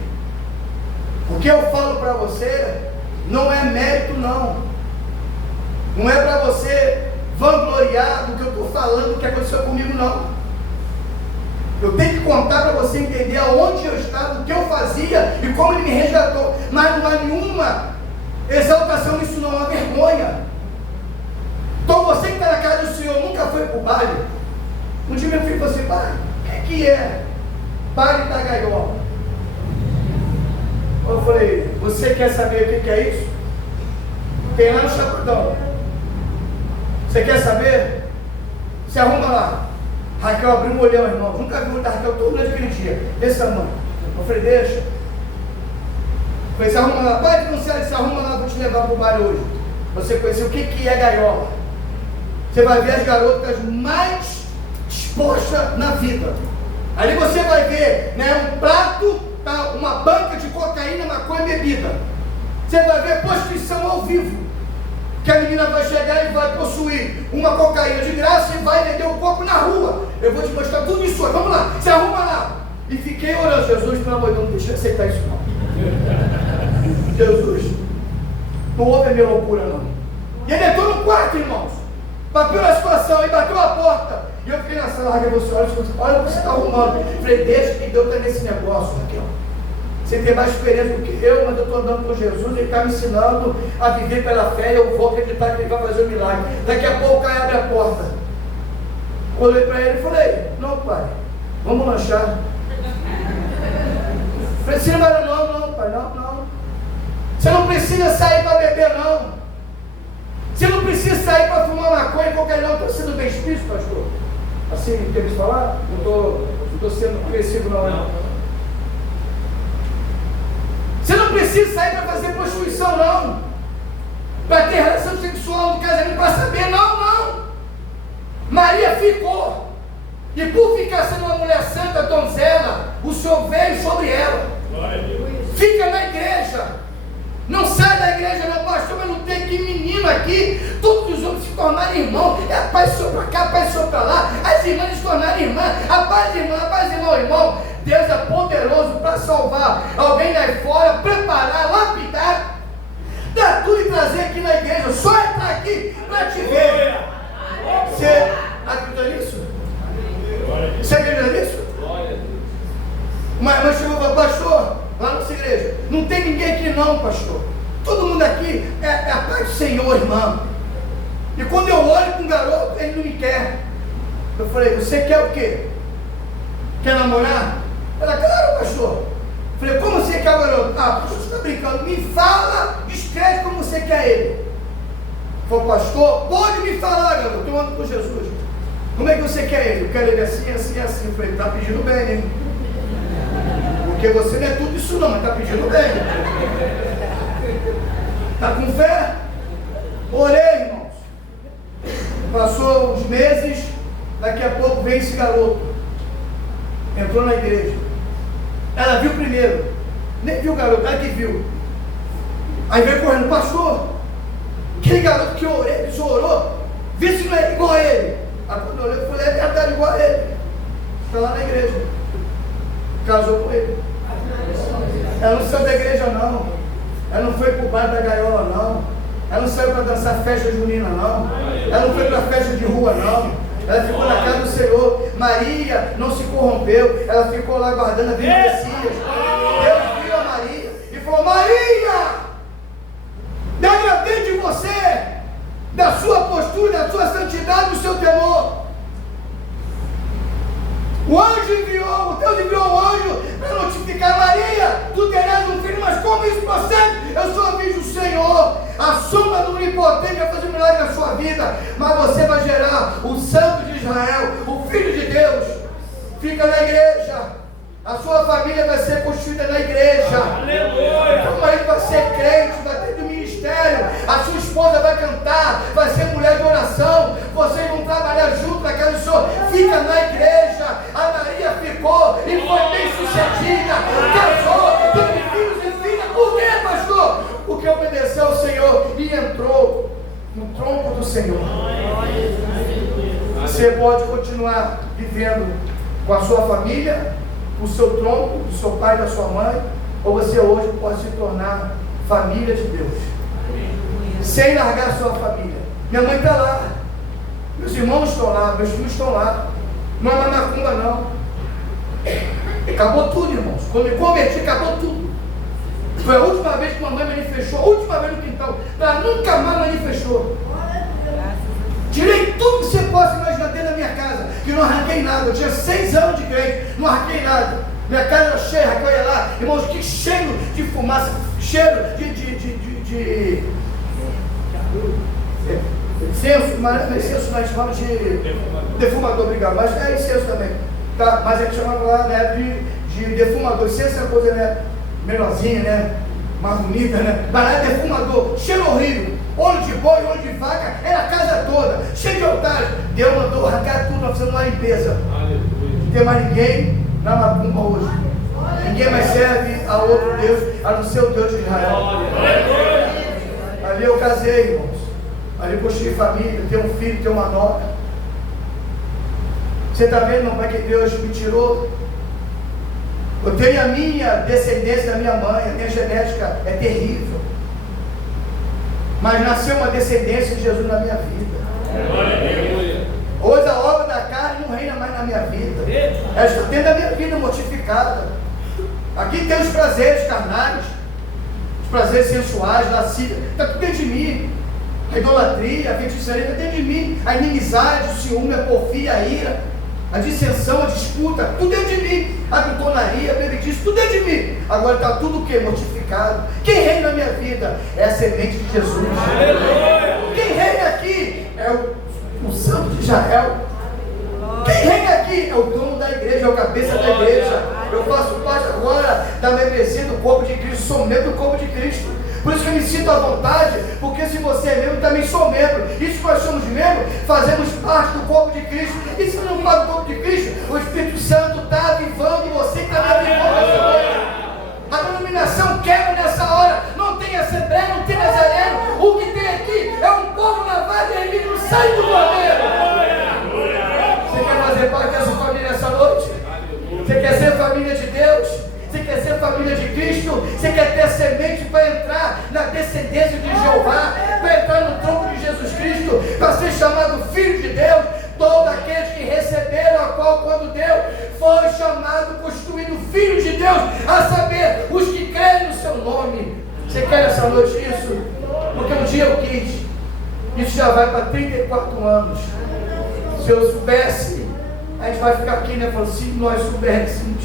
O que eu falo para você não é mérito, não. Não é para você vangloriar do que eu estou falando, do que aconteceu comigo, não. Eu tenho que contar para você entender aonde eu estava, o que eu fazia e como ele me resgatou. Mas não há nenhuma exaltação nisso, não, é uma vergonha. Então você que está na casa do Senhor nunca foi para o baile. Um dia meu filho falou assim: pai, o que é baile da gaiola? Eu falei: você quer saber o que é isso? Tem lá no Chapadão. Você quer saber? Se arruma lá. Raquel abriu um olhão, irmão. Nunca vi o olho da Raquel todo mundo aquele dia. Desse tamanho. Eu falei: deixa. Eu falei: se arruma lá. Pai, não sei, se arruma lá, vou te levar para o bar hoje. Você conhecer o que é gaiola. Você vai ver as garotas mais expostas na vida. Ali você vai ver, né, um prato, tá, uma banca de cocaína, maconha e bebida. Você vai ver prostituição ao vivo. Que a menina vai chegar e vai possuir uma cocaína de graça e vai vender o corpo na rua. Eu vou te mostrar tudo isso hoje. Vamos lá, se arruma lá. E fiquei orando: Jesus, pelo amor de Deus, não deixa eu aceitar isso não. Jesus, não houve a minha loucura não. E ele entrou no quarto, irmãos, bateu na situação e bateu a porta. E eu fiquei na sala: Raquel, você olha o que você está arrumando. Eu falei: deixa que Deus está nesse negócio, Raquel. Você tem mais experiência do que eu, mas eu estou andando com Jesus, ele está me ensinando a viver pela fé, eu vou acreditar que ele vai fazer um milagre. Daqui a pouco o cara abre a porta. Olhei para ele e falei: não, pai, vamos lanchar. Falei: você não vai não, pai, não. Você não precisa sair para beber, não. Você não precisa sair para fumar maconha e qualquer não. Estou sendo bem explícito, pastor? Assim, tem que falar? Não estou sendo agressivo, não. Você não precisa sair para fazer prostituição, não. Para ter relação sexual no casamento, para saber, não. Maria ficou. E por ficar sendo uma mulher santa, donzela, o Senhor veio sobre ela. Fica na igreja. Não sai da igreja, não, pastor, mas não tem que menino aqui. Todos os homens se tornarem irmãos. É a paz só para cá, a paz só para lá. As irmãs se tornarem irmãs. A paz, irmão. Deus é poderoso para salvar alguém lá fora, preparar, lapidar, dar tudo e trazer aqui na igreja. Só entrar aqui para te ver. Você acredita nisso? Você acredita nisso? Uma irmã chegou e falou: pastor, lá na nossa igreja, não tem ninguém aqui não, pastor. Todo mundo aqui é a paz do Senhor, irmão. E quando eu olho para um garoto, ele não me quer. Eu falei: você quer o quê? Quer namorar? Ela: claro, pastor. Eu falei: como você quer, garoto? Pastor, você está brincando. Me fala, escreve como você quer ele. Falei: pastor, pode me falar, garoto. Eu ando com Jesus. Como é que você quer ele? Eu quero ele assim. Eu falei: está pedindo bem, hein? Porque você não é tudo isso não, mas está pedindo bem. Está com fé? Orei, irmãos. Passou uns meses, daqui a pouco veio esse garoto. Entrou na igreja. Ela viu primeiro. Nem viu o garoto, ela que viu. Aí veio correndo, pastor. Aquele garoto que eu orei, que o senhor orou, vê se não é igual a ele. Aí quando eu olhei, eu falei, é verdade, igual a ele. Está lá na igreja. Casou com ele. Ela não saiu da igreja, não. Ela não foi para o bar da gaiola, não. Ela não saiu para dançar festa junina, não. Ela não foi para festa de rua, não. Ela ficou na casa do Senhor. Maria não se corrompeu. Ela ficou lá guardando a vida do Messias. Deus viu a Maria e falou, Maria, me agradei de você, da sua postura, da sua santidade, do seu temor. O anjo enviou, o Deus enviou um anjo para notificar Maria, tu terás um filho, mas como isso procede? Eu só vejo o Senhor, a sombra do Onipotente vai fazer um milagre na sua vida, mas você vai gerar o Santo de Israel, o Filho de Deus. Fica na igreja. A sua família vai ser construída na igreja. Aleluia. Seu marido vai ser crente, vai ter do ministério. A sua esposa vai cantar, vai ser mulher de oração. Vocês vão trabalhar junto na casa do Senhor. Fica na igreja. A Maria ficou e foi bem sucedida. Casou, teve filhos e filhas. Por quê, pastor? Porque obedeceu ao Senhor e entrou no tronco do Senhor. Você pode continuar vivendo com a sua família, o seu tronco, do seu pai e da sua mãe, ou você hoje pode se tornar família de Deus, sem largar a sua família. Minha mãe está lá, meus irmãos estão lá, meus filhos estão lá, não é mais macumba não. Acabou tudo, irmãos. Quando me converti, acabou tudo. Foi a última vez que mamãe manifestou, a última vez no quintal, ela nunca mais manifestou. Tirei tudo que você possa imaginar dentro da minha casa, que não arranquei nada. Eu tinha 6 anos de crente, não arranquei nada. Minha casa era cheia, eu ia lá, irmãos, que cheiro de fumaça, cheiro de incenso, mas não é incenso, nós chamamos de defumador, obrigado, mas é incenso também, tá? Mas é que chamava lá, né, de defumador. Incenso é uma coisa, né, menorzinha, né, mais bonita, né, mas lá é defumador, cheiro horrível. Olho de boi, olho de vaca, era a casa toda, cheio de altares. Deus mandou arrancar tudo, nós fizemos uma limpeza. Não tem mais ninguém na macumba hoje. Ninguém mais serve a outro Deus, a não ser o Deus de Israel. Ali eu casei, irmãos. Ali eu construí família, tenho um filho, tenho uma nora. Você está vendo, não, que Deus me tirou? Eu tenho a minha descendência da minha mãe, a minha genética é terrível. Mas nasceu uma descendência de Jesus na minha vida. Hoje a obra da carne não reina mais na minha vida. Ela está dentro da minha vida mortificada. Aqui tem os prazeres carnais, os prazeres sensuais, lascívia, está tudo dentro de mim. A idolatria, a feitiçaria está dentro de mim. A inimizade, o ciúme, a porfia, a ira, a dissensão, a disputa, tudo dentro de mim. A glutonaria, a bebedice, tudo dentro de mim. Agora está tudo o que? Mortificado. Quem reina na minha vida é a semente de Jesus. Quem reina aqui é o Santo de Israel. Quem reina aqui é o dono da igreja, é o cabeça da igreja. Eu faço parte agora da membresia do corpo de Cristo, sou membro do corpo de Cristo. Por isso que eu me sinto à vontade, porque se você é membro, também sou membro. E se nós somos membros, fazemos parte do corpo de Cristo. E se não faz do corpo de Cristo, o Espírito Santo está avivando você que está avivando essa hora. A denominação quebra nessa hora. Não tem assembleia, não tem nazareno. O que tem aqui é um povo lavado e erguido no sangue do Cordeiro. Você quer fazer parte dessa família essa noite? Você quer ser família de Deus? Você quer ser família de Cristo? Você quer ter semente para entrar na descendência de Jeová, para entrar no tronco de Jesus Cristo, para ser chamado filho de Deus? Todos aqueles que receberam a qual quando Deus foi chamado, constituído filho de Deus, a saber, os que creem no seu nome. Você quer essa noite isso? Porque um dia eu quis. Isso já vai para 34 anos. Se eu soubesse, a gente vai ficar aqui, né? Falando, se nós soubéssemos.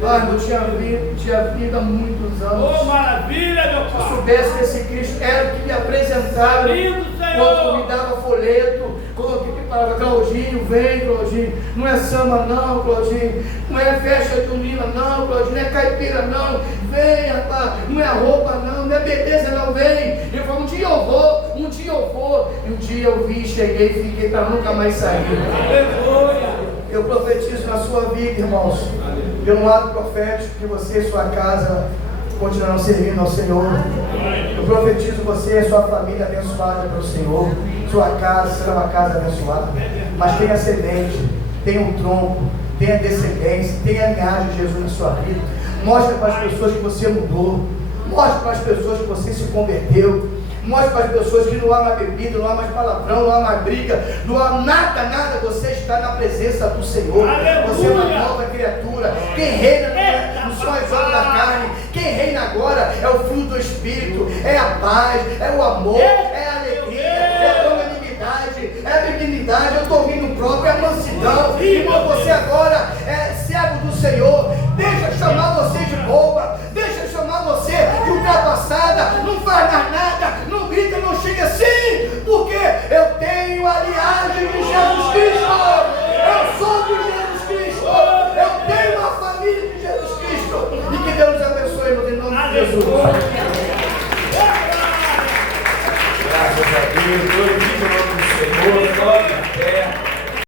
Eu tinha vida há muitos anos. Oh, maravilha, meu pai! Se eu soubesse que esse Cristo era o que me apresentava, quando me dava folheto, quando para Claudinho, vem, Claudinho. Não é samba, não, Claudinho. Não é festa junina, não, Claudinho. Não é caipira, não. Vem, rapaz. Não é roupa, não. Não é beleza, não. Vem. Ele falou: um dia eu vou, um dia eu vou. E um dia eu vi, cheguei e fiquei para nunca mais sair. Eu profetizo na sua vida, irmãos, pelo ato profético, que você e sua casa continuarão servindo ao Senhor. Eu profetizo você e sua família abençoada pelo Senhor. Sua casa será uma casa abençoada. Mas tenha semente, tenha um tronco, tenha descendência, tenha a linhagem de Jesus na sua vida. Mostre para as pessoas que você mudou. Mostre para as pessoas que você se converteu. Mostre para as pessoas que não há mais bebida, não há mais palavrão, não há mais briga, não há nada. Você está na presença do Senhor. Aleluia. Você é uma nova criatura. Quem reina não são as obras da carne. Quem reina agora é o fruto do Espírito. É a paz, é o amor, é a alegria, é a longanimidade, é a benignidade, é o domínio próprio, é a mansidão. Irmão, você agora é servo do Senhor. Deixa chamar você de boba. Deixa chamar você de ultrapassada. Não faz mais nada.